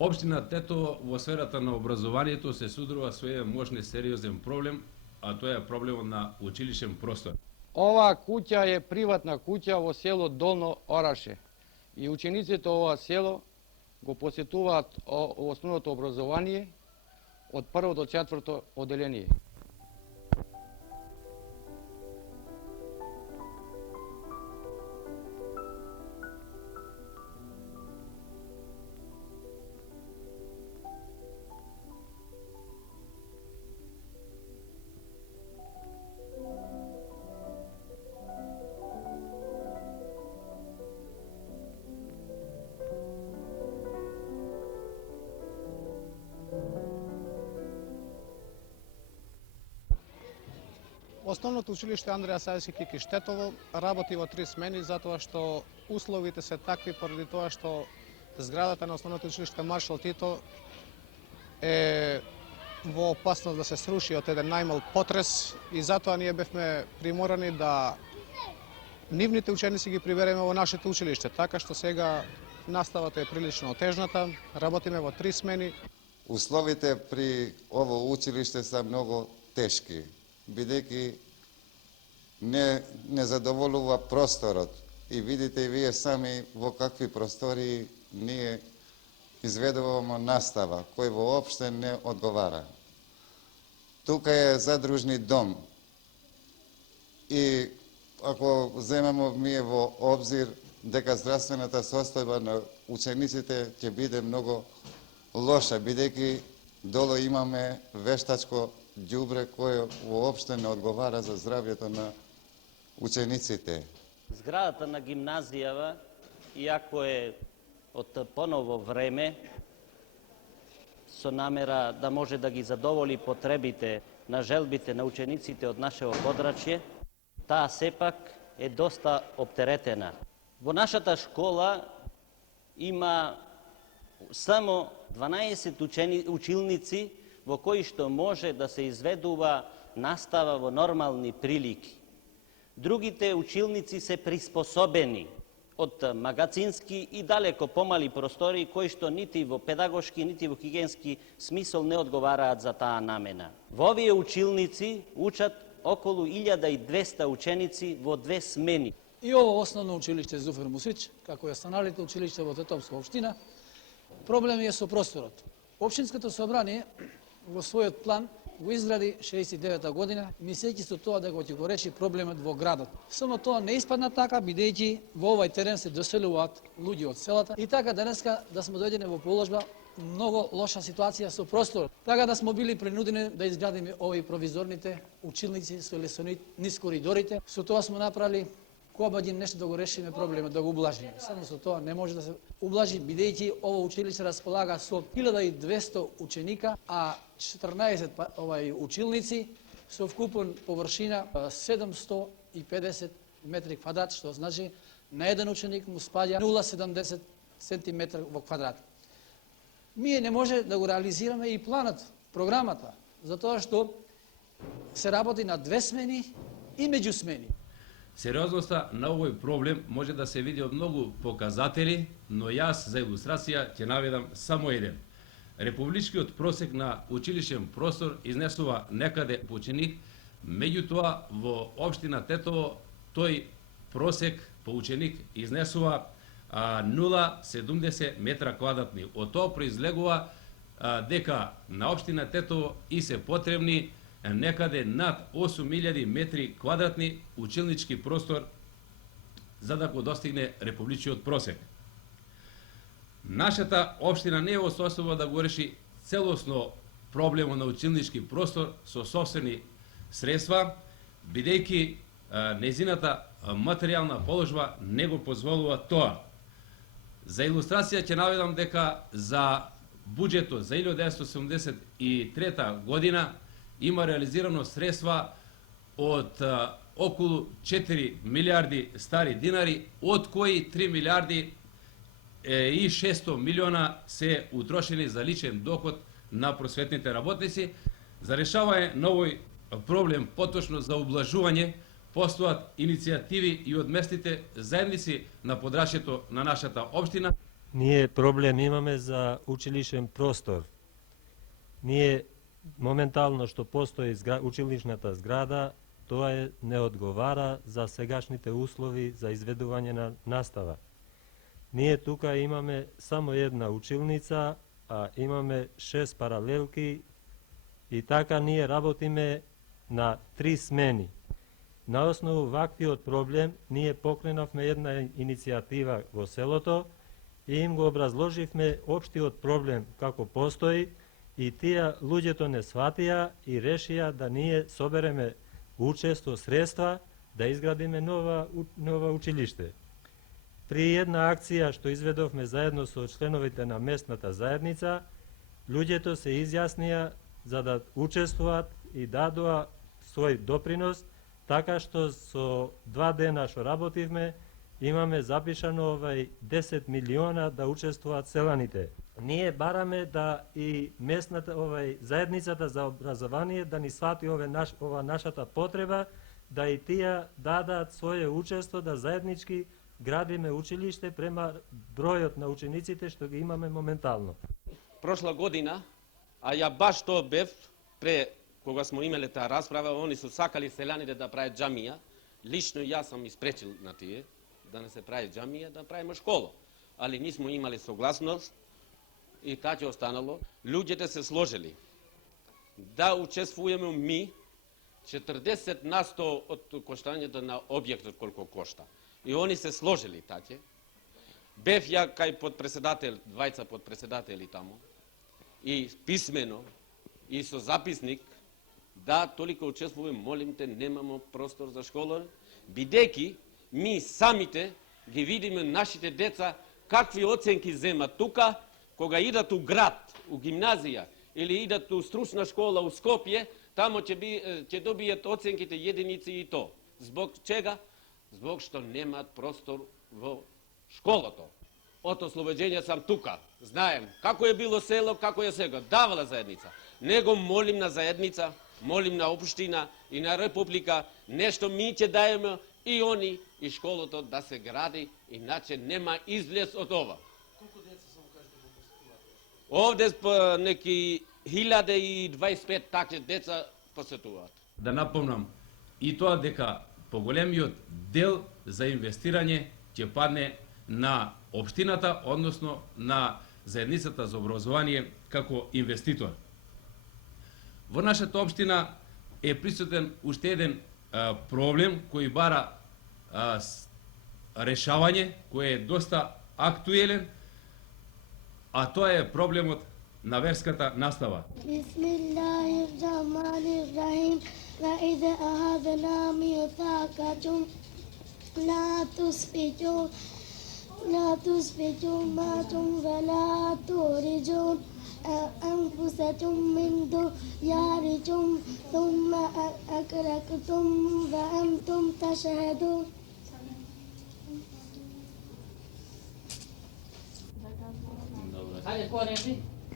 Општина Тетово во сферата на образованието се судрува со еден можен сериозен проблем, а тоа е проблемот на училишен простор. Оваа куќа е приватна куќа во село Долно Ораше и учениците ова село го посетуваат основното образование од 1 до 4 оделение. Основното училиште Андреја Сависки Кикиш Тетово работи во 3 смени затоа што условите се такви поради тоа што зградата на основното училиште Маршал Тито е во опасност да се сруши од еден најмал потрес и затоа ние бевме приморани да нивните ученици ги прибереме во нашето училиште, така што сега наставата е прилично отежната, работиме во 3 смени. Условите при ово училиште се многу тешки, бидејќи не задоволува просторот. И видите и вие сами во какви простори ние изведуваме настава, кој воопште не одговара. Тука е задружни дом и ако земемо ние во обзир дека здравствената состојба на учениците ќе биде многу лоша, бидејќи долу имаме вештачко ѓубре кое воопште не одговара за здравјето на учениците. Зградата на гимназијава, иако е од поново време, со намера да може да ги задоволи потребите на желбите на учениците од нашето подрачје, таа сепак е доста оптеретена. Во нашата школа има само 12 училници во кои што може да се изведува настава во нормални прилики. Другите училници се приспособени од магацински и далеко помали простори кои што нити во педагошки, нити во хигиенски смисол не одговараат за таа намена. Во овие училници учат околу 1200 ученици во 2 смени. И ово основно училиште Зуфер Мусич, како и останалите училишта во Тетовска општина, проблем е со просторот. Општинското собрание во својот план го изгради 69 година, мислејќи со тоа да го реши проблемот во градот. Само тоа не испадна така, бидејќи во овај терен се доселуваат луѓе од селата и така денеска да сме дојдени во положба многу лоша ситуација со простор. Така да сме били принудени да изградиме овој провизорните училници со лесони низ коридорите. Со тоа сме направили кобаѓи нешто да го решиме проблемот, да го ублажиме. Само со тоа не може да се ублажи, бидејќи ово училиште располага со 1200 ученика, а 14 училници со вкупна површина 750 метри квадрат, што значи на еден ученик му спаѓа 0,70 сантиметра во квадрат. Ние не може да го реализираме и планот, програмата, затоа што се работи на 2 смени и меѓу смени. Сериозноста на овој проблем може да се види од многу показатели, но јас за илустрација ќе наведам само еден. Републичкиот просек на училишен простор изнесува некаде по ученик, меѓутоа во општина Тетово тој просек по ученик изнесува 0,70 метра квадратни. Од тоа произлегува дека на општина Тетово и се потребни некаде над 8000 метри квадратни училнички простор за да го достигне републичниот просек. Нашата општина не е во состојба да го реши целосно проблемот на училнички простор со сопствени средства, бидејќи незината материјална положба не го позволува тоа. За илустрација ќе наведам дека за буџетот за 1973 година има реализирано средства од околу 4 милиарди стари динари, од кои 3 милиарди и 600 милиона се утрошени за личен доход на просветните работници. За решавање на овој проблем, поточно за ублажување, постојат иницијативи и од местните заедници на подрачјето на нашата општина. Ние проблем имаме за училишен простор. Ние моментално што постои училишната зграда, тоа не одговара за сегашните услови за изведување на настава. Ние тука имаме само една училница, а имаме 6 паралелки и така ние работиме на 3 смени. На основу ваквиот проблем ние покренавме една иницијатива во селото и им го образложивме општиот проблем како постои и тие луѓето не сватија и решија да ние собереме учество, средства да изградиме нова училиште. При една акција што изведовме заедно со членовите на местната заедница, луѓето се изјаснија за да учествуваат и дадоа свој допринос, така што со 2 дена што работивме, имаме запишано 10 милиона да учествуваат селаните. Ние бараме да и местната заедницата за образование да ни свати ова нашата потреба, да и тие дадат своје учество да заеднички градиме училиште према бројот на учениците што ги имаме моментално. Прошла година, а ја баш тоа бев, кога смо имале таа расправа, они се сакали селяните да прават џамија. Лично јас сум испречил на тие да не се прави џамија, да правиме школа. Али нисмо имали согласност и така останало. Луѓето се сложили да учествуваме ми 40% од коштањето на објектот колку кошта. И они се сложили така. Бев ја кај подпредседател, двајца подпредседатели таму, и писмено, и со записник, да, толико учествуваме, молим те, немамо простор за школа, бидејќи ми самите ги видиме нашите деца какви оценки земат тука, кога идат у град, у гимназија, или идат у стручна школа у Скопје, тамо ќе добијат оценките единици и то. Због чега? Због што немаат простор во школото. Од ослобоđenja сам тука. Знаем како е било село, како е сега. Давала заедница. Него молим на заедница, молим на општина и на република, нешто ми ќе даеме и они, и школото да се гради, иначе нема излез од ова. Колку деца само кажете го посетуваат? Овде неки 1025 такви деца посетуваат. Да напомнам и тоа дека поголемиот дел за инвестирање ќе падне на општината, односно на заедницата за образование како инвеститор. Во нашата општина е присутен уште еден проблем кој бара решавање, кој е доста актуелен, а тоа е проблемот на верската настава. Bismillahirrahmanirrahim. وإذا أخذنا ميثاقكم لا تسفكون ماءكم ولا تخرجون أنفسكم من دياركم ثم أقررتم وأنتم تشهدون.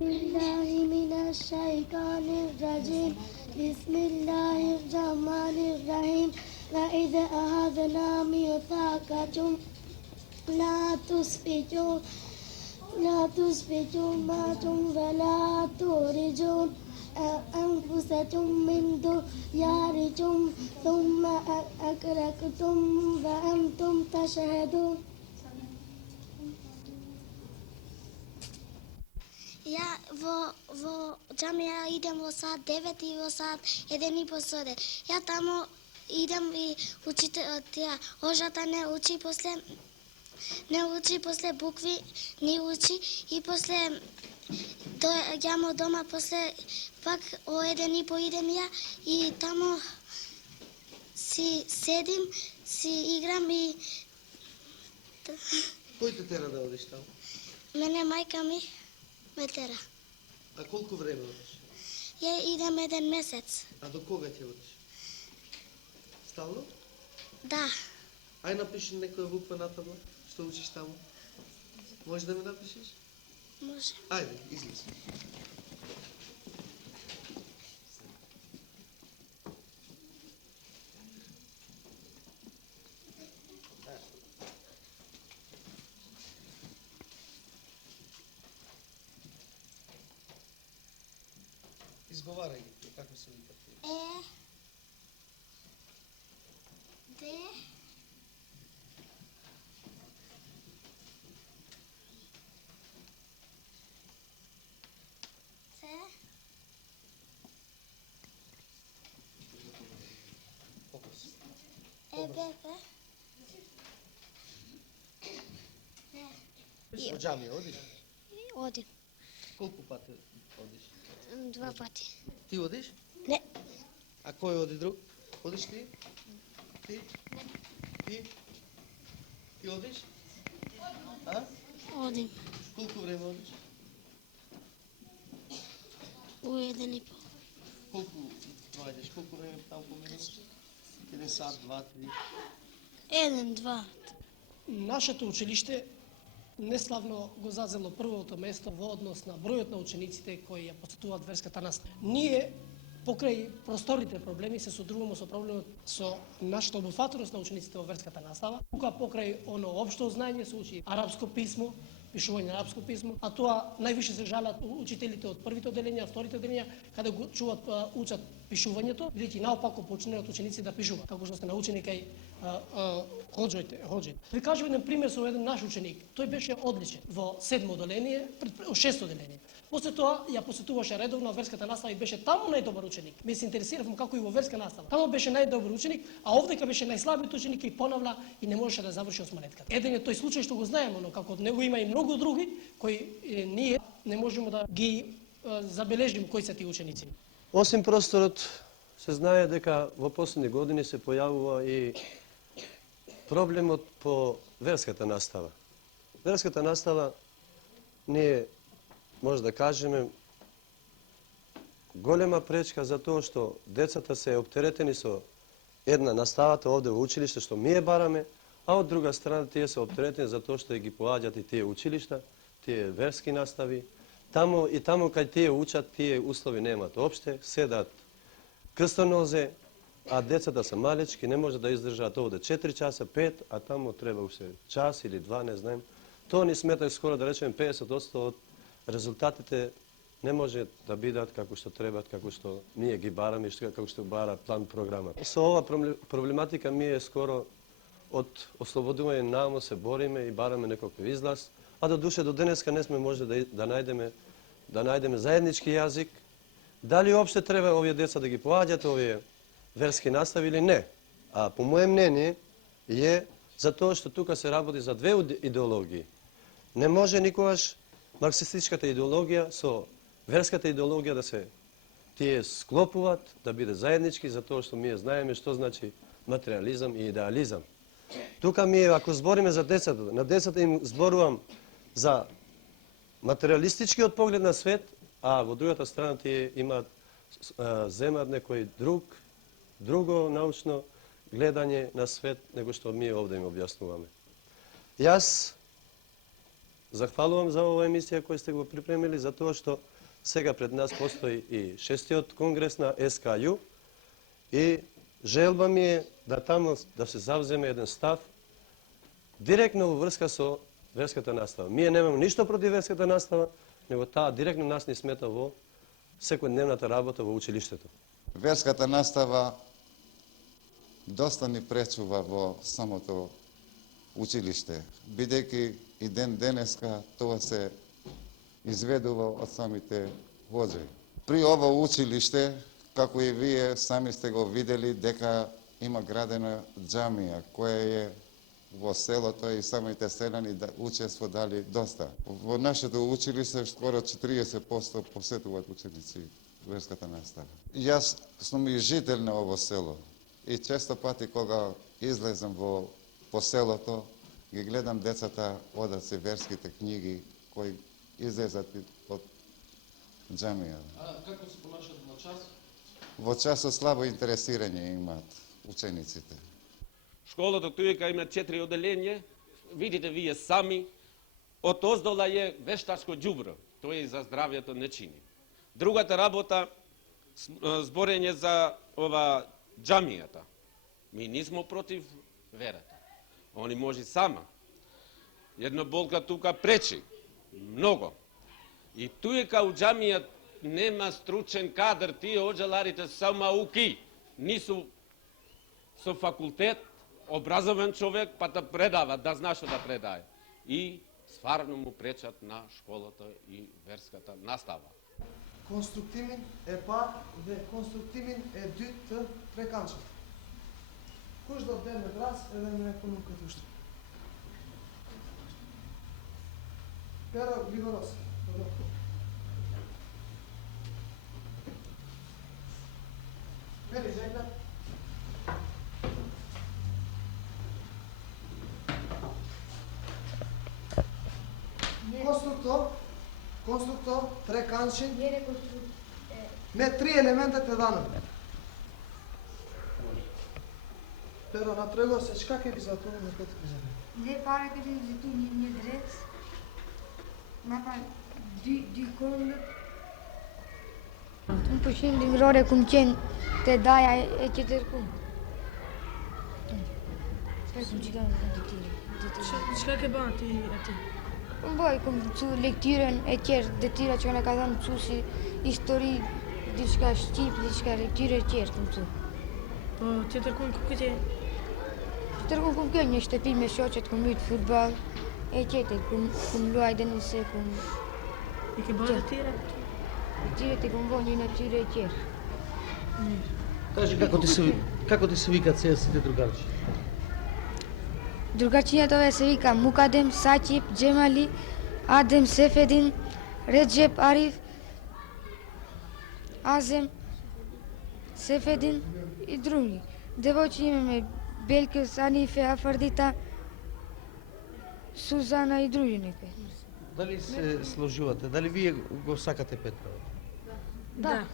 بالله من الشيطان الرجيم. بسم الله الرحمن الرحيم. وإذا أخذنا ميثاقكم لا تسفكون ماءكم ولا تخرجون أنفسكم من دياركم ثم أقررتم وأنتم تشهدون. Ja во џамија идем во сад 9 и во сад 1:30. Ja тамо идем и тија ожата не учи, после букви не учи и после доаѓамо дома, после пак о 1:30 идем ја и тамо си седим, си играм и... Кој те тера да одиш таму? Мене мајка ми ме тера. А колку време одиш? Ја идем 1 месец. А до кога ќе одиш? Стално? Да. Ај напиши некоја буква на табла, што учиш таму. Можеш да ми напишеш? Може. Ајде, излез. Изговарај ги, како се викат тие. Де, Се, Покос. Бебе, Во џамија одиш? Одим Колку пати одиш? 2 пати. Ти одиш? Не. А кој оди друг? Одиш ти? Ти? Ти? Ти одиш? А? Одим Колку време одиш? у 1,5. Колку доаѓаш? Колку време таму поминуваш? 1 сат, 2, 3. 1, 2. Нашето училиште неславно го зазело првото место во однос на бројот на учениците кои ја посетуваат верската настава. Ние покрај просторните проблеми се содружуваме со проблемот со нашата обуфатеност на учениците во верската настава. Тука покрај оно општо знаење се учи арапско писмо, пишување на арапско писмо, а тоа највише се жалат учителите од првите одделенија, вторите одделенија, каде го учат пишувањето, бидејќи наопако почнуваат ученици да пишуваат, како што сте научени кај Хоџојте. Ви кажам еден пример со еден наш ученик. Тој беше одличен во 7 одделение, 6 одделение. После тоа ја посетуваше редовно верската настава и беше таму најдобар ученик. Ме се интересиравам како и во верска настава. Таму беше најдобар ученик, а овдека беше најслабиот ученик и понавля и не можеше да заврши османетката. Еден е тој случај што го знаеме, но како од него има и многу други кои ние не можеме да ги забележиме кои се тие ученици. Осим просторот, се знае дека во последни години се појавува и проблемот по верската настава. Верската настава ние може да кажеме голема пречка за тоа што децата се оптеретени со една наставата овде во училиште што ние бараме, а од друга страна тие се оптеретени за тоа што ги поаѓаат и тие училишта, тие верски настави. Таму кај тие учат, тие услови немаат опште, седат крстонозе, а децата се малечки, не може да издржаат овде 4 часа, 5, а таму треба уште час или 2, не знаем. Тоа ни сметај скоро да речеме 50% од резултатите не може да бидат како што требат, како што ние ги бараме, како што бара план програма. Со ова проблематика ми скоро од ослободување намо се бориме и бараме некој излаз, а до душе до денеска не сме може да најдеме заеднички јазик. Дали уопште треба овие деца да ги поаѓаат овие верски настави или не? А по моје мнение е за тоа што тука се работи за две идеологии. Не може никогаш марксистичката идеологија со верската идеологија да се тие склопуваат, да биде заеднички, за тоа што ние знаеме што значи материализам и идеализам. Тука ми ако збориме за децата, на децата им зборувам за материалистичкиот поглед на свет, а во другата страна тие имаат земат некој друго научно гледање на свет него што ние овде им објаснуваме. Јас захвалувам за оваа емисија која сте го припремили, за тоа што сега пред нас постои и 6-тиот конгрес на СКЮ и желба ми е да таму да се завземе еден став директно во врска со верската настава. Ние немаме ништо против верската настава, него таа директно нас ни смета во секојдневната работа во училиштето. Верската настава доста ни пречува во самото училиште, бидејќи и ден денеска тоа се изведува од самите воџи. При ово училиште, како и вие сами сте го видели, дека има градена џамија, која е во селото и самите селани учество дали доста. Во нашето училиште скоро 40% посетуваат ученици верската настава. Јас сум и жител на ово село и често пати кога излезам по селото, ги гледам децата одат се верските книги кои излезат од џамија. А како се понашат во час? Во часот слабо интересирање имаат учениците. Школата тука има 4 одделенија, видите вие сами, од оздола е вештачко ѓубро, тоа и за здравјето не чини. Другата работа, зборење за ова џамијата. Ми нисмо против верата. Они може сама. Една болка тука пречи, много. И тука у џамија нема стручен кадар, тие оđеларите са мауки, нису со факултет, образован човек, па да предава, да знае што да предае. И стварно му пречат на школата и верската настава. Konstruktimin e parë dhe konstruktimin e dytë të trekançit. Kush do të del në dras edhe me punu këtë ushtë? Pero Grigoros. Peri, Zegna. Konstruktor, trekançin me 3 elementet e dhënën. Pero na trego se çka ke vizatuar në këtë vizat. Ne pare kemi vizituar një drejt, mapa dy këngë. Në pushim dimrore kum qenë te daja e qeterkum. Çka ke bën ti aty? Unë bëj, kom mësu lektyren e tjerë, detyra që në ka thënë mësuesi, histori, diçka shqip, diçka lektyre e tjerë kom mësu. Po, tjetër ku këtë? Tjetër ku kom kjo një shtëpi me shoqet, kom mytë futbol, e tjetër, kom luaj dhe nëse, kom... I ke bërë të tjera? Lektyre të kom bërë një në tyre e tjerë. Kaži kako ti se vika celsite drugarči? Drugarqinjat ove se vika Mukadem, Saqip, Gjemali, Adem, Sefedin, Recep, Arif, Azem, Sefedin i drugi. Devojči ime me Belkës, Anife, Afardita, Suzana i drugi neke. Дали се сложувате? Дали вие го сакате Петра? Да.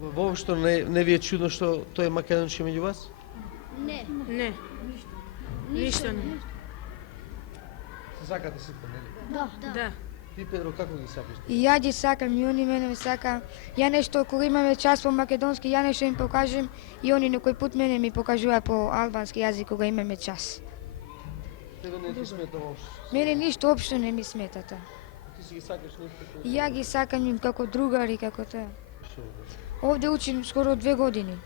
Воопшто не ви е чудно што тој е македонче меѓу вас? Не. Не. Ништо не. Се сакате сите, нели? Да. Ти, Педро, како ги сакаш? И ја ги сакам, и они мене ме сакам. Ја нешто, кога имаме час по македонски, ја нешто им покажем, и они некој пут мене ми покажува по албански јазик кога имаме час. Тебе не ти смета воопшто? Мене ништо општо не ми смета тоа. Ти си ги сакаш нешто? И ја ги сакам им како другари, како тоа. Овде учим скоро 2 години.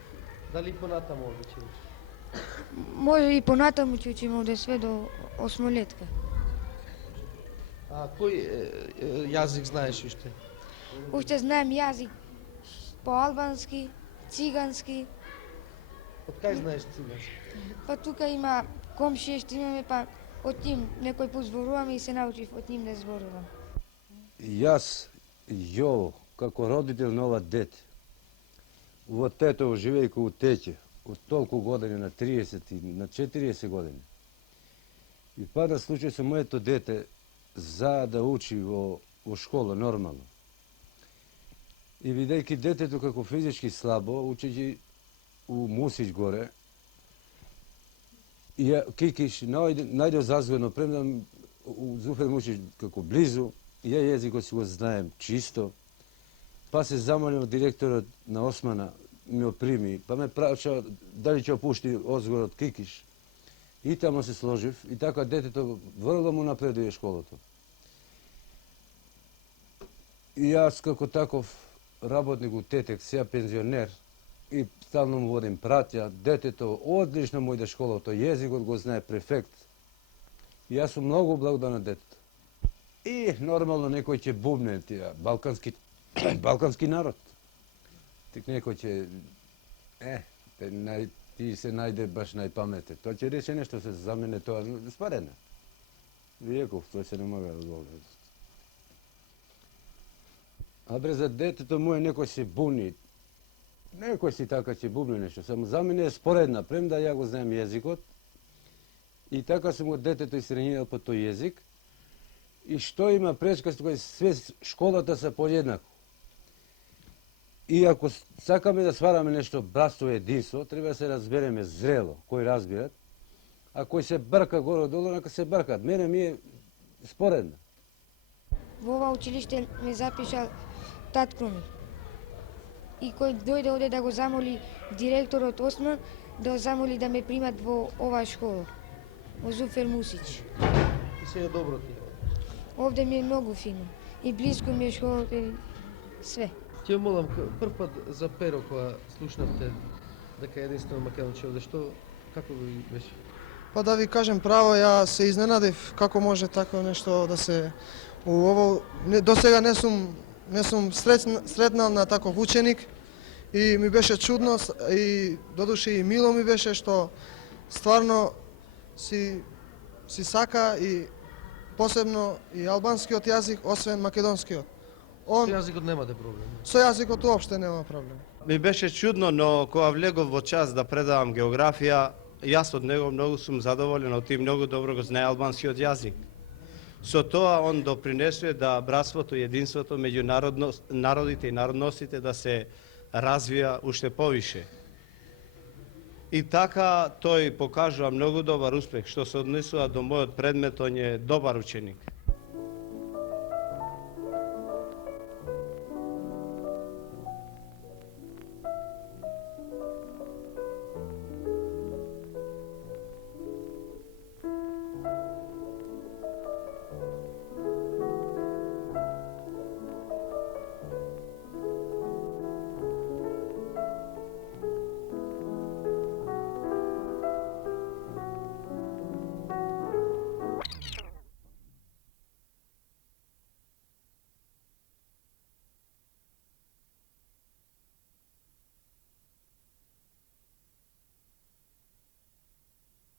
Дали понатаму овде ќе учиш? Може и понатаму ќе учим овде све до 8-летка. А кој јазик знаеш уште? Уште знаем јазик по албански, цигански. Од кај знаеш цигански? Па тука има комшија што имаме, па од ним некој пат зборуваме и се научив од ним да зборувам. Јас, Јово, како родител на ова дете, во Тетово живејќи у Теќе, од толку години на 30 и на 40 години. И пада случај со моето дете за да учи во школа нормално. И бидејќи детето како физички слабо, учејќи у Мусич горе, и Кикиш најде зазгодно, премда у Зуфер Мусич како близу, и ја језикот си го знаем чисто, па се замолив директорот на Османа, ми оприми, па ме праша дали ќе опушти Озгор од Кикиш. И тамо се сложив, и така детето врло му напредуе школото. И јас како таков работник у Тетек, сега пензионер, и стално му водим пратја, детето одлично му иде школото, језикот го знае перфект. И јас сум многу благодарен на детето. И нормално некој ќе бубне тие балкански народ. Тик некој ќе ти се најде баш најпаметен. Тој ќе рече нешто се за мене тоа спарена. Виеков, тој се не мога да одговори. А бре за детето му некој се буни. Некој си така ќе бубне нешто, само за мене е споредна, премда ја го знаем језикот. И така сум го детето истренирал по тој језик. И што има пречка, кој све школата се поеднакво. И ако сакаме да свараме нешто братство и единство, треба да се разбереме зрело, кој разбират, а кој се брка горе-долу, нека се бркат. Мене ми е споредно. Во ова училиште ме запишал татко ми. И кој дојде овде да го замоли директорот Осман, да го замоли да ме примат во оваа школа, во Зуфер Мусич. И се е добро ти. Овде ми е многу фино. И близко ми е школата, све. Ќе молам прв пат за Перо кога слушнавте дека е единствено македонче овде, како ви беше? Па да ви кажем право, ја се изненадив како може такво нешто да се до сега не сум сретнал на таков ученик и ми беше чудно и додуше и мило ми беше што стварно си сака и посебно и албанскиот јазик освен македонскиот. Со јазикот немате проблем? Со јазикот уопште нема проблем. Ми беше чудно, но кога влегов во час да предавам географија, јас од него многу сум задоволен, од тој многу добро го знае албанскиот јазик. Со тоа он допринесува да братството и единството меѓу народите и народностите да се развија уште повише. И така тој покажува многу добар успех што се однесува до мојот предмет, он е добар ученик.